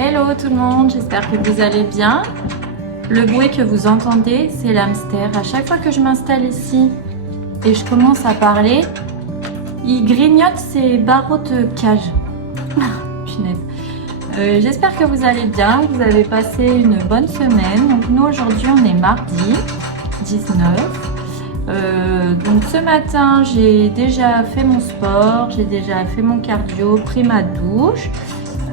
Hello tout le monde, j'espère que vous allez bien. Le bruit que vous entendez, c'est l'hamster. À chaque fois que je m'installe ici et je commence à parler, il grignote ses barreaux de cage. Punaise. J'espère que vous allez bien, que vous avez passé une bonne semaine. Donc nous aujourd'hui on est mardi 19. Donc ce matin j'ai déjà fait mon sport, j'ai déjà fait mon cardio, pris ma douche.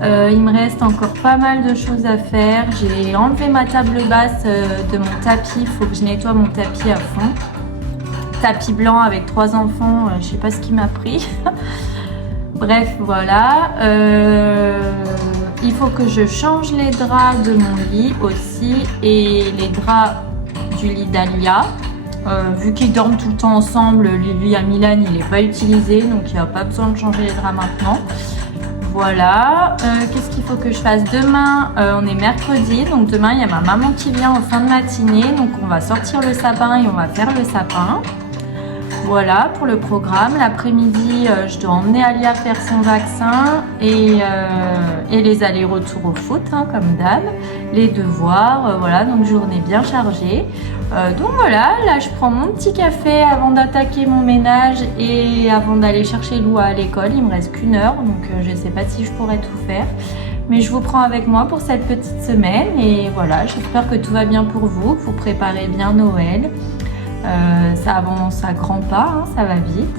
Il me reste encore pas mal de choses à faire. J'ai enlevé ma table basse de mon tapis, il faut que je nettoie mon tapis à fond. Tapis blanc avec 3 enfants, je sais pas ce qui m'a pris. Bref, voilà. Il faut que je change les draps de mon lit aussi et les draps du lit d'Alia. Vu qu'ils dorment tout le temps ensemble, lui à Milan il n'est pas utilisé, donc il n'y a pas besoin de changer les draps maintenant. Voilà, qu'est-ce qu'il faut que je fasse demain? On est mercredi, donc demain il y a ma maman qui vient en fin de matinée, donc on va sortir le sapin et on va faire le sapin. Voilà pour le programme. L'après-midi, je dois emmener Alia faire son vaccin et les allers-retours au foot, hein, comme d'hab, les devoirs, voilà, donc journée bien chargée. Donc voilà, là je prends mon petit café avant d'attaquer mon ménage et avant d'aller chercher Lou à l'école. Il me reste qu'une heure, donc je ne sais pas si je pourrai tout faire. Mais je vous prends avec moi pour cette petite semaine et voilà, j'espère que tout va bien pour vous, que vous préparez bien Noël. Ça avance à grands pas, hein, ça va vite.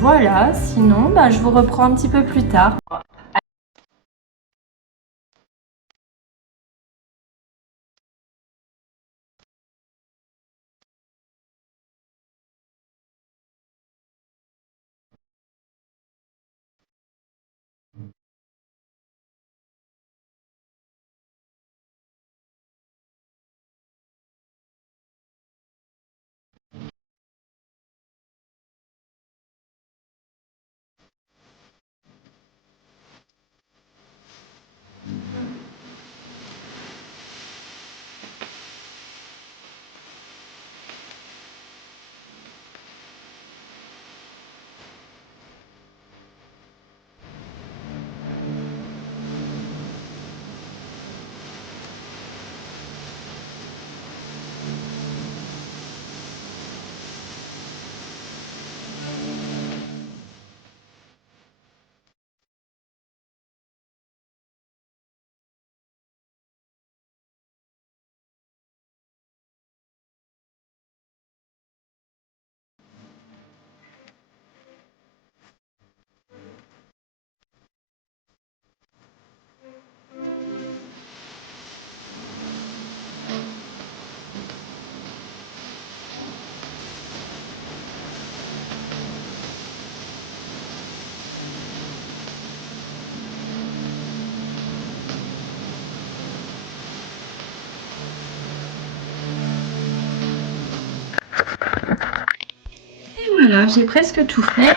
Voilà, sinon je vous reprends un petit peu plus tard. Voilà, j'ai presque tout fait.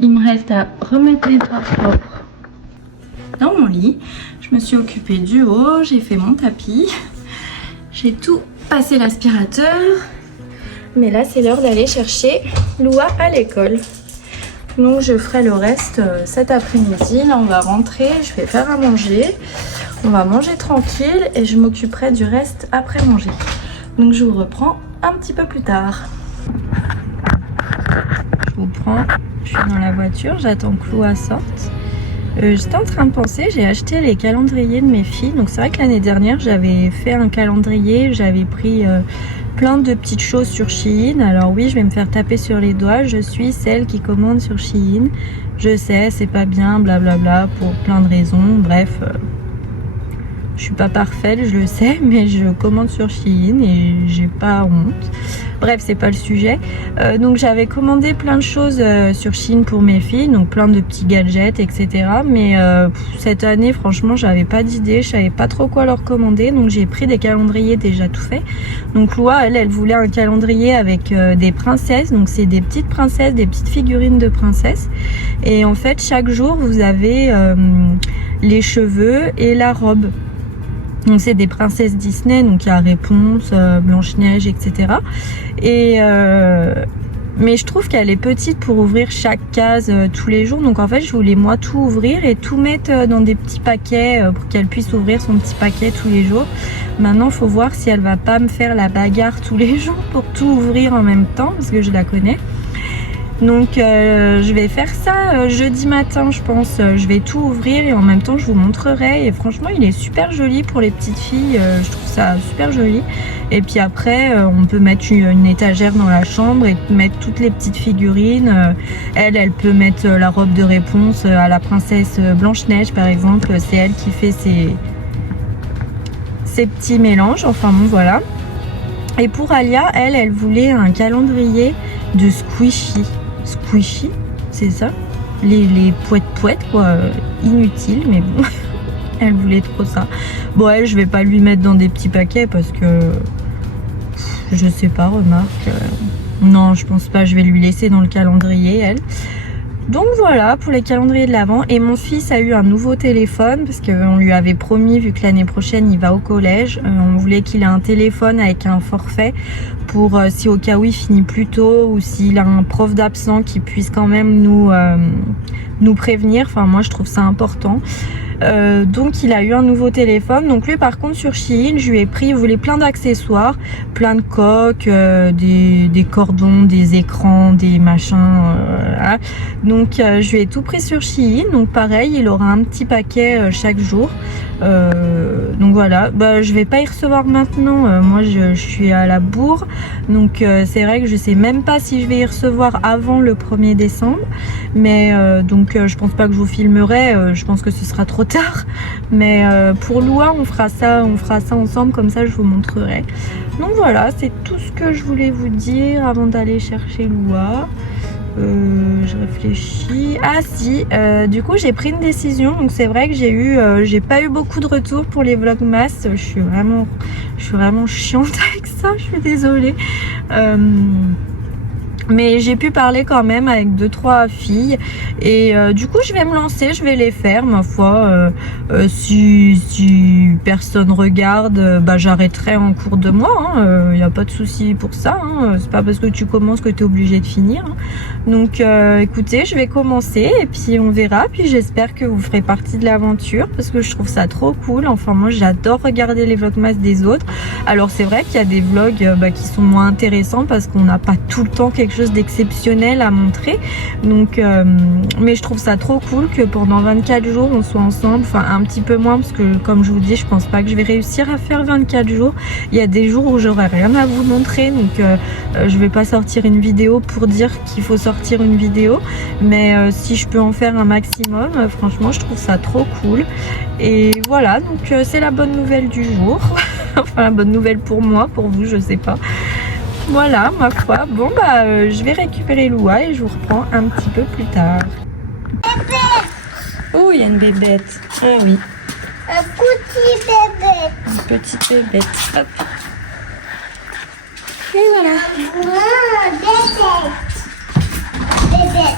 Il me reste à remettre les draps propres dans mon lit. Je me suis occupée du haut, j'ai fait mon tapis. J'ai tout passé l'aspirateur. Mais là, c'est l'heure d'aller chercher Loua à l'école. Donc, je ferai le reste cet après-midi. Là, on va rentrer, je vais faire à manger. On va manger tranquille et je m'occuperai du reste après manger. Donc, je vous reprends un petit peu plus tard. Je vous prends, je suis dans la voiture, j'attends que Loua sorte. J'étais en train de penser, j'ai acheté les calendriers de mes filles. Donc c'est vrai que l'année dernière j'avais fait un calendrier, j'avais pris plein de petites choses sur Shein. Alors oui, je vais me faire taper sur les doigts, je suis celle qui commande sur Shein. Je sais, c'est pas bien, blablabla, pour plein de raisons, bref. Je suis pas parfaite, je le sais, mais je commande sur Shein et j'ai pas honte. Bref, c'est pas le sujet. Donc j'avais commandé plein de choses sur Shein pour mes filles, donc plein de petits gadgets, etc. Mais cette année, franchement, j'avais pas d'idée, je savais pas trop quoi leur commander, donc j'ai pris des calendriers déjà tout faits. Donc Loua, elle voulait un calendrier avec des princesses, donc c'est des petites princesses, des petites figurines de princesses. Et en fait, chaque jour, vous avez les cheveux et la robe. Donc c'est des princesses Disney, donc il y a Réponse, Blanche-Neige, etc. Et Mais je trouve qu'elle est petite pour ouvrir chaque case tous les jours. Donc en fait, je voulais moi tout ouvrir et tout mettre dans des petits paquets pour qu'elle puisse ouvrir son petit paquet tous les jours. Maintenant, il faut voir si elle va pas me faire la bagarre tous les jours pour tout ouvrir en même temps parce que je la connais. Donc je vais faire ça jeudi matin, je pense. Je vais tout ouvrir et en même temps je vous montrerai. Et franchement il est super joli pour les petites filles. Je trouve ça super joli. Et puis après on peut mettre une étagère dans la chambre et mettre toutes les petites figurines. Elle peut mettre la robe de réponse à la princesse Blanche-Neige par exemple. C'est elle qui fait ses petits mélanges. Enfin bon voilà. Et pour Alia, elle voulait un calendrier de squishy. Squishy, c'est ça, les poètes quoi, inutiles, mais bon, elle voulait trop ça. Bon, elle, je vais pas lui mettre dans des petits paquets parce que je sais pas, remarque. Non, je pense pas, je vais lui laisser dans le calendrier, elle. Donc voilà pour les calendriers de l'Avent. Et mon fils a eu un nouveau téléphone parce qu'on lui avait promis, vu que l'année prochaine il va au collège, on voulait qu'il ait un téléphone avec un forfait pour si au cas où il finit plus tôt ou s'il a un prof d'absent qui puisse quand même nous prévenir. Enfin moi je trouve ça important. Donc il a eu un nouveau téléphone. Donc lui par contre sur Shein je lui ai pris, il voulait plein d'accessoires, plein de coques, des cordons, des écrans, des machins, voilà. Donc je lui ai tout pris sur Shein. Donc pareil il aura un petit paquet chaque jour. Donc voilà, bah, je vais pas y recevoir maintenant. Moi je suis à la bourre. Donc c'est vrai que je sais même pas si je vais y recevoir avant le 1er décembre. Mais donc je pense pas que je vous filmerai. Je pense que ce sera trop tard. Mais pour Loua on fera ça ensemble, comme ça je vous montrerai. Donc voilà, c'est tout ce que je voulais vous dire avant d'aller chercher Loua. Je réfléchis. Ah si, du coup j'ai pris une décision. Donc c'est vrai que j'ai pas eu beaucoup de retours pour les vlogmas. Je suis vraiment chiante avec ça. Je suis désolée. Mais j'ai pu parler quand même avec 2-3 filles et du coup je vais me lancer, je vais les faire ma foi. Si personne regarde, bah j'arrêterai en cours de mois, hein. Y a pas de souci pour ça, hein. C'est pas parce que tu commences que tu es obligé de finir, hein. Donc écoutez, je vais commencer et puis on verra. Puis j'espère que vous ferez partie de l'aventure parce que je trouve ça trop cool. Enfin moi j'adore regarder les vlogmas des autres. Alors c'est vrai qu'il y a des vlogs qui sont moins intéressants parce qu'on n'a pas tout le temps quelque chose d'exceptionnel à montrer. Donc mais je trouve ça trop cool que pendant 24 jours on soit ensemble. Enfin un petit peu moins parce que comme je vous dis je pense pas que je vais réussir à faire 24 jours. Il y a des jours où j'aurai rien à vous montrer. Donc je vais pas sortir une vidéo pour dire qu'il faut sortir une vidéo. Mais si je peux en faire un maximum, franchement je trouve ça trop cool. Et voilà, donc c'est la bonne nouvelle du jour. Enfin la bonne nouvelle pour moi, pour vous je sais pas. Voilà, ma foi. Bon, bah, je vais récupérer Loua et je vous reprends un petit peu plus tard. Oh, il y a une bébête. Ah oui. Un petit bébé. Une petite bébête. Hop. Et voilà. Ah, bébé. Bébé.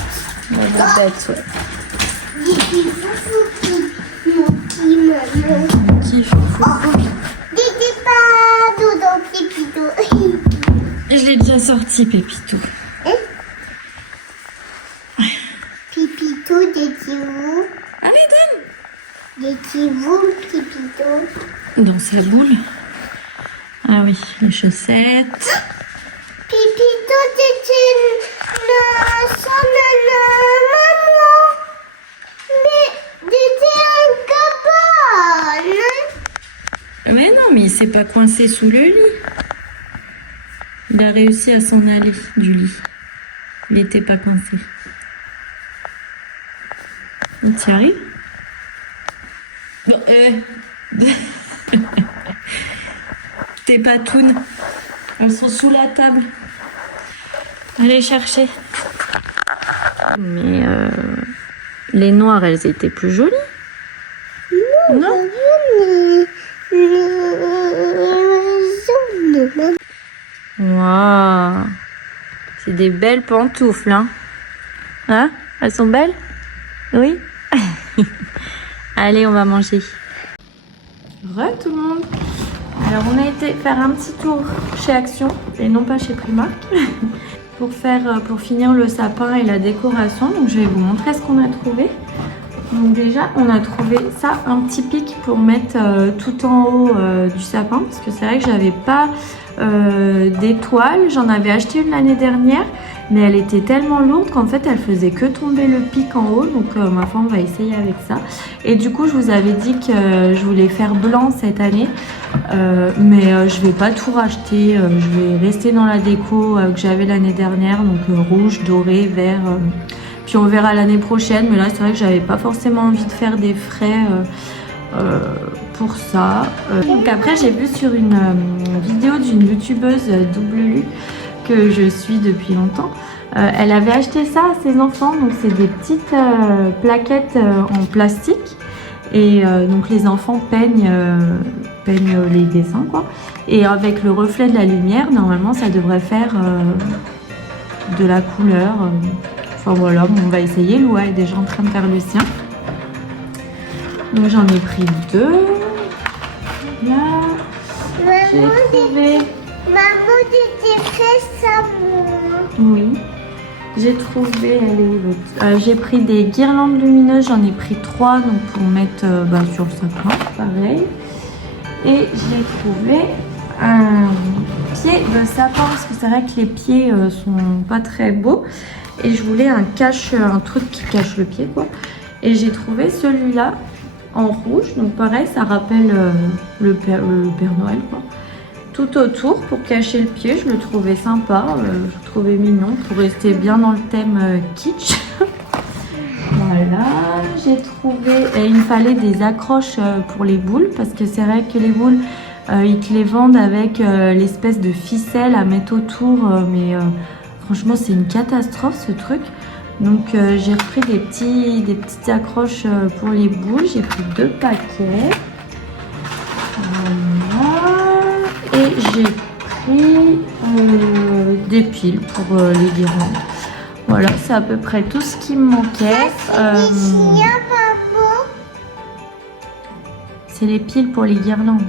La bébête, ouais. Des petits foufous. Mon petit maman. Petit foufou. Des pas dodo, pipito. Je l'ai déjà sorti, Pépito. Pipito, des vous. Allez, donne. Des vous, Pipito. Dans sa boule. Ah oui, les chaussettes. Pipito, ça, maman. Mais c'était un cabane. Mais non, mais il s'est pas coincé sous le lit. Il a réussi à s'en aller du lit. Il n'était pas coincé. Tu y arrives? Bon, tes patounes, elles sont sous la table. Allez chercher. Mais les noires, elles étaient plus jolies. Non? Waouh, c'est des belles pantoufles, hein? Hein? Elles sont belles? Oui? Allez, on va manger. Re tout le monde. Alors, on a été faire un petit tour chez Action et non pas chez Primark. pour finir le sapin et la décoration. Donc je vais vous montrer ce qu'on a trouvé. Donc déjà on a trouvé ça, un petit pic pour mettre tout en haut du sapin, parce que c'est vrai que j'avais pas d'étoile. J'en avais acheté une l'année dernière, mais elle était tellement lourde qu'en fait elle faisait que tomber le pic en haut. Donc ma foi, on va essayer avec ça. Et du coup je vous avais dit que je voulais faire blanc cette année, mais je vais pas tout racheter. Je vais rester dans la déco que j'avais l'année dernière, donc rouge, doré, vert. Puis on verra l'année prochaine, mais là c'est vrai que j'avais pas forcément envie de faire des frais pour ça. Donc après j'ai vu sur une vidéo d'une youtubeuse Lu que je suis depuis longtemps. Elle avait acheté ça à ses enfants, donc c'est des petites plaquettes en plastique. Et donc les enfants peignent les dessins quoi. Et avec le reflet de la lumière, normalement ça devrait faire de la couleur. Enfin voilà, bon, on va essayer. Loua est déjà en train de faire le sien. Donc j'en ai pris 2. Là, j'ai trouvé... Maman, tu très savon. Oui. J'ai trouvé, elle est où l'autre, j'ai pris des guirlandes lumineuses, j'en ai pris 3 donc pour mettre sur le sapin, pareil. Et j'ai trouvé un pied de sapin, parce que c'est vrai que les pieds sont pas très beaux. Et je voulais un truc qui cache le pied quoi. Et j'ai trouvé celui-là en rouge, donc pareil, ça rappelle le Père Noël quoi. Tout autour pour cacher le pied, je le trouvais sympa, je le trouvais mignon pour rester bien dans le thème kitsch. Voilà, j'ai trouvé, et il me fallait des accroches pour les boules, parce que c'est vrai que les boules, ils te les vendent avec l'espèce de ficelle à mettre autour, mais franchement c'est une catastrophe ce truc. Donc j'ai repris des petites accroches pour les boules, j'ai pris 2 paquets. Voilà. Et j'ai pris des piles pour les guirlandes. Voilà, c'est à peu près tout ce qui me manquait. C'est les piles pour les guirlandes.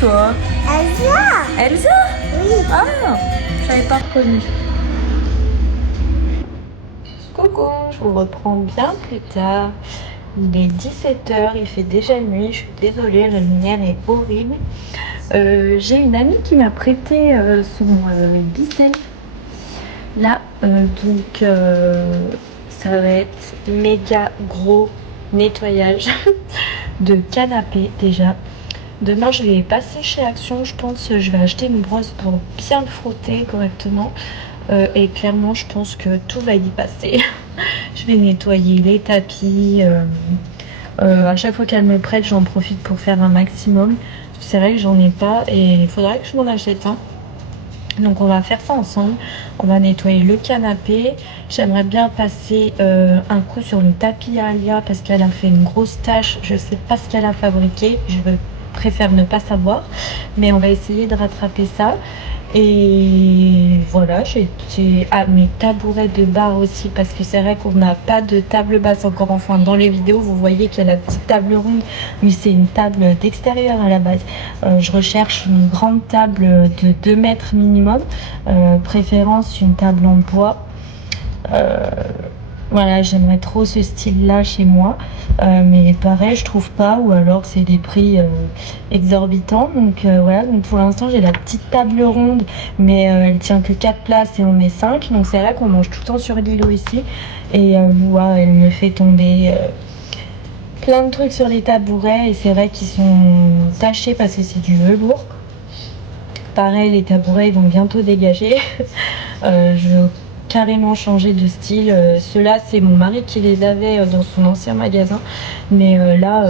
toi? Elsa. Elsa? Oui. Ah, j'avais pas reconnu. Coucou, je vous reprends bien plus tard. Il est 17h, il fait déjà nuit, je suis désolée, la lumière est horrible. J'ai une amie qui m'a prêté son Bissell. Là, ça va être méga gros nettoyage de canapé déjà. Demain, je vais passer chez Action, je pense. Je vais acheter une brosse pour bien le frotter correctement. Et clairement, je pense que tout va y passer. Je vais nettoyer les tapis. À chaque fois qu'elle me prête, j'en profite pour faire un maximum. C'est vrai que j'en ai pas et il faudrait que je m'en achète un. Donc on va faire ça ensemble. On va nettoyer le canapé. J'aimerais bien passer un coup sur le tapis à Alia parce qu'elle a fait une grosse tache. Je sais pas ce qu'elle a fabriqué. Préfère ne pas savoir. Mais on va essayer de rattraper ça. Et voilà, j'ai mes tabourets de bar aussi parce que c'est vrai qu'on n'a pas de table basse encore. Enfin, dans les vidéos, vous voyez qu'il y a la petite table ronde, mais c'est une table d'extérieur à la base. Je recherche une grande table de 2 mètres minimum, préférence une table en bois. Voilà, j'aimerais trop ce style-là chez moi, mais pareil, je trouve pas, ou alors c'est des prix exorbitants. Donc voilà, donc pour l'instant j'ai la petite table ronde, mais elle tient que 4 places et on est 5. Donc c'est vrai qu'on mange tout le temps sur l'îlot ici, et ouais, elle me fait tomber plein de trucs sur les tabourets, et c'est vrai qu'ils sont tachés parce que c'est du velours. Pareil, les tabourets ils vont bientôt dégager. Je veux carrément changer de style. Ceux-là, c'est mon mari qui les avait dans son ancien magasin. Mais là,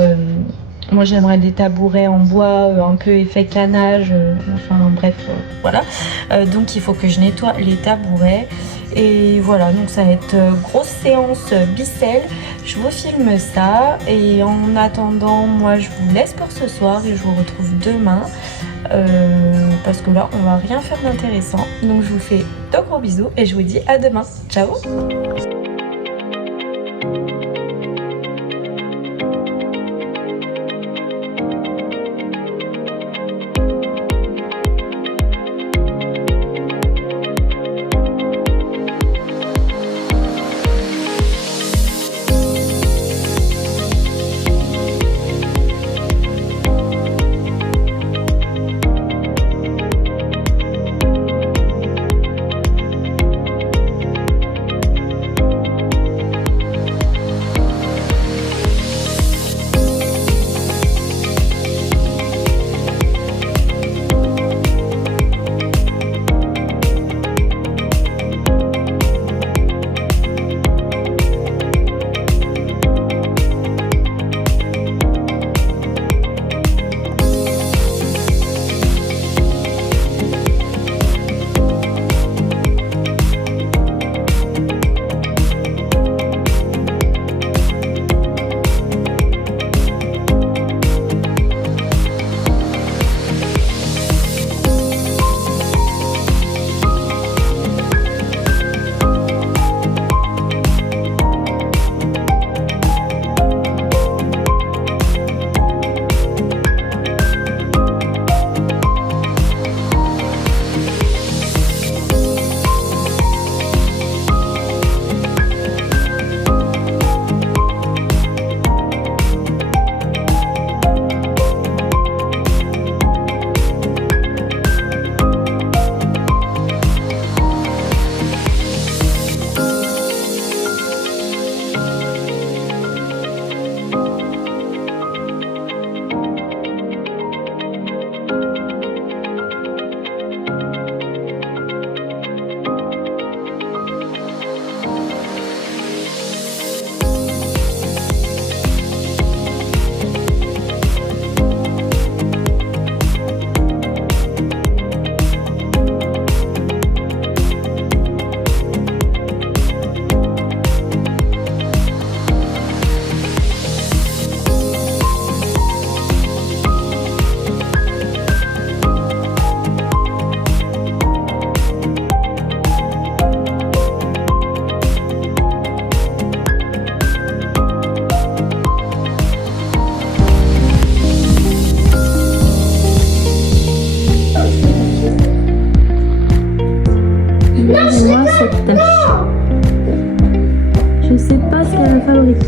moi j'aimerais des tabourets en bois, un peu effet canage. Enfin bref, voilà. Donc il faut que je nettoie les tabourets. Et voilà, donc ça va être grosse séance Bissell. Je vous filme ça. Et en attendant, moi je vous laisse pour ce soir et je vous retrouve demain. Parce que là on va rien faire d'intéressant, donc je vous fais de gros bisous et je vous dis à demain. Ciao.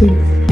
aussi.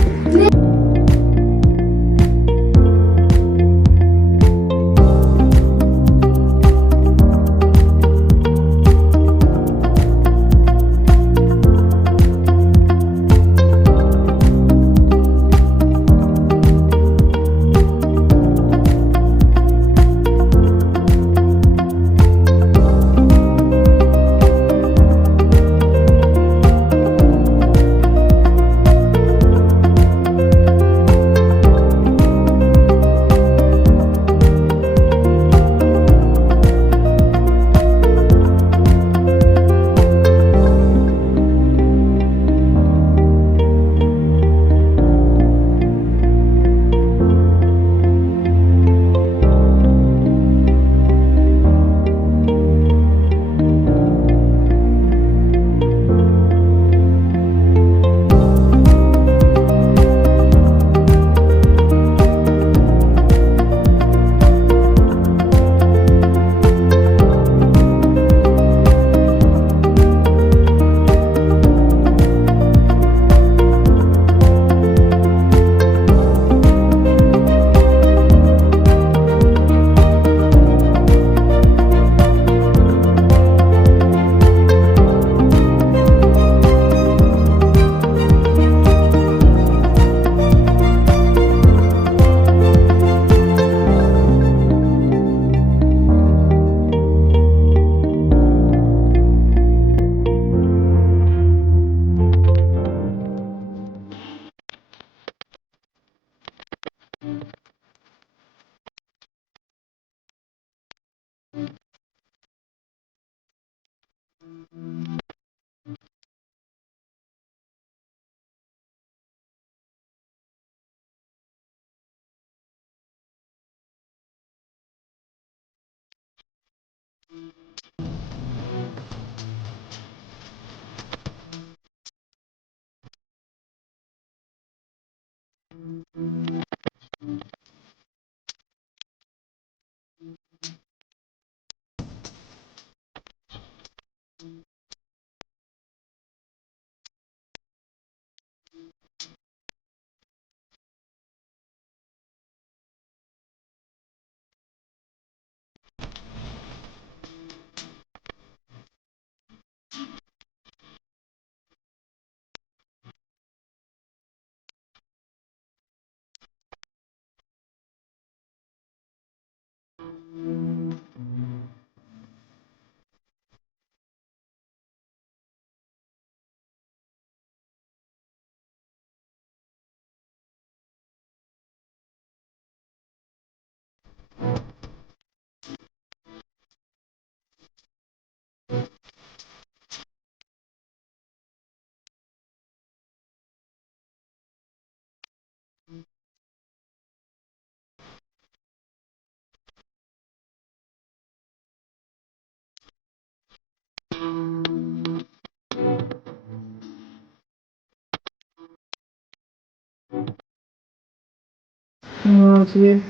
Mon Dieu.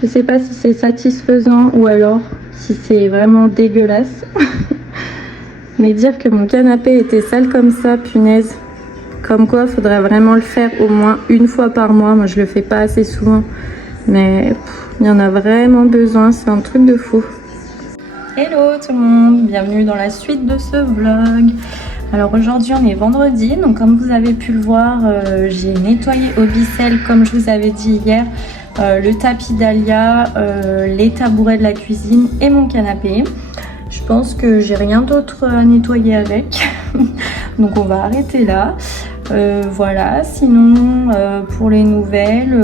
Je sais pas si c'est satisfaisant ou alors si c'est vraiment dégueulasse. Mais dire que mon canapé était sale comme ça, punaise. Comme quoi, faudrait vraiment le faire au moins une fois par mois. Moi, je le fais pas assez souvent. Mais il y en a vraiment besoin. C'est un truc de fou. Hello tout le monde. Bienvenue dans la suite de ce vlog. Alors aujourd'hui on est vendredi, donc comme vous avez pu le voir, j'ai nettoyé au Bicel comme je vous avais dit hier, le tapis d'Alia, les tabourets de la cuisine et mon canapé. Je pense que j'ai rien d'autre à nettoyer avec, donc on va arrêter là. Voilà, sinon pour les nouvelles,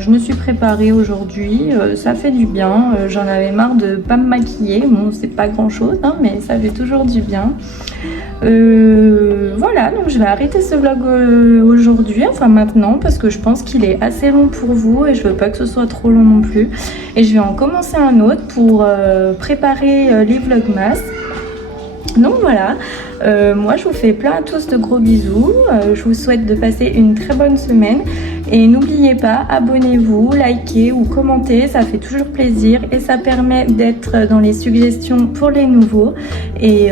je me suis préparée aujourd'hui, ça fait du bien, j'en avais marre de pas me maquiller, bon c'est pas grand chose hein, mais ça fait toujours du bien. Voilà, donc je vais arrêter ce vlog aujourd'hui, enfin maintenant, parce que je pense qu'il est assez long pour vous et je veux pas que ce soit trop long non plus. Et je vais en commencer un autre pour préparer les vlogmas. Donc voilà, moi je vous fais plein à tous de gros bisous, je vous souhaite de passer une très bonne semaine Et n'oubliez pas, abonnez-vous, likez ou commentez, ça fait toujours plaisir et ça permet d'être dans les suggestions pour les nouveaux et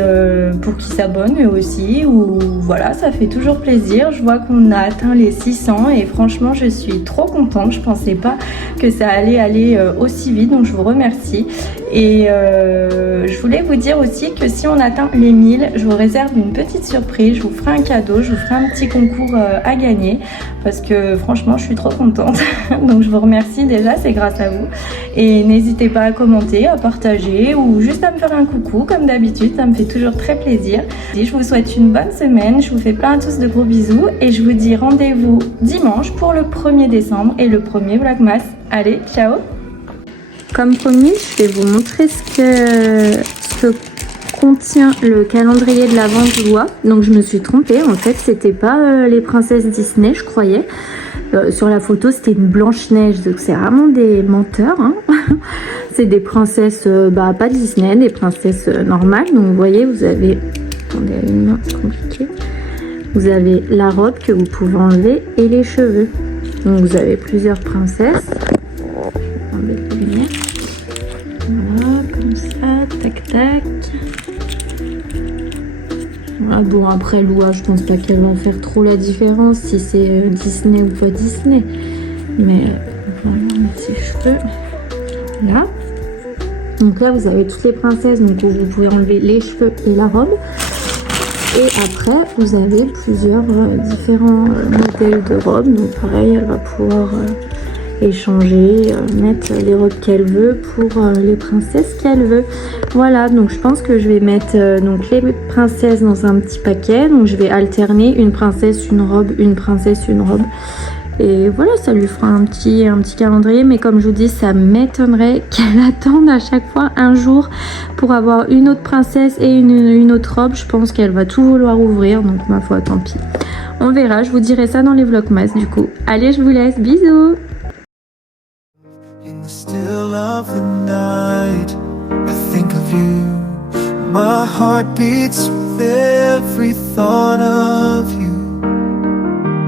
pour qui s'abonnent eux aussi. Ou voilà, ça fait toujours plaisir. Je vois qu'on a atteint les 600 et franchement, je suis trop contente. Je pensais pas que ça allait aller aussi vite, donc je vous remercie. Et je voulais vous dire aussi que si on atteint les 1000, je vous réserve une petite surprise, je vous ferai un cadeau, je vous ferai un petit concours à gagner parce que franchement je suis trop contente. Donc je vous remercie déjà, c'est grâce à vous. Et n'hésitez pas à commenter, à partager ou juste à me faire un coucou comme d'habitude, ça me fait toujours très plaisir. Et je vous souhaite une bonne semaine, je vous fais plein à tous de gros bisous et je vous dis rendez-vous dimanche pour le 1er décembre et le premier Vlogmas. Allez, ciao! Comme promis, je vais vous montrer ce que contient le calendrier de l'Avent de Loa. Donc je me suis trompée, en fait c'était pas les princesses Disney, je croyais. Sur la photo c'était une Blanche-Neige, donc c'est vraiment des menteurs. Hein. C'est des princesses, pas Disney, des princesses normales. Donc vous voyez, vous avez, attendez, une main, c'est compliqué. Vous avez la robe que vous pouvez enlever et les cheveux. Donc vous avez plusieurs princesses. Voilà, comme ça, tac tac. Voilà, bon après Loa, je pense pas qu'elle va faire trop la différence si c'est Disney ou pas Disney. Mais voilà, ses cheveux. Là. Donc là vous avez toutes les princesses, donc vous pouvez enlever les cheveux et la robe. Et après vous avez plusieurs différents modèles de robes. Donc pareil, elle va pouvoir échanger, mettre les robes qu'elle veut pour les princesses qu'elle veut. Voilà, donc je pense que je vais mettre donc les princesses dans un petit paquet. Donc je vais alterner une princesse, une robe, une princesse, une robe. Et voilà, ça lui fera un petit calendrier. Mais comme je vous dis, ça m'étonnerait qu'elle attende à chaque fois un jour pour avoir une autre princesse et une autre robe. Je pense qu'elle va tout vouloir ouvrir. Donc ma foi, tant pis. On verra, je vous dirai ça dans les vlogmas du coup. Allez, je vous laisse. Bisous! In the still of the night, I think of you. My heart beats with every thought of you.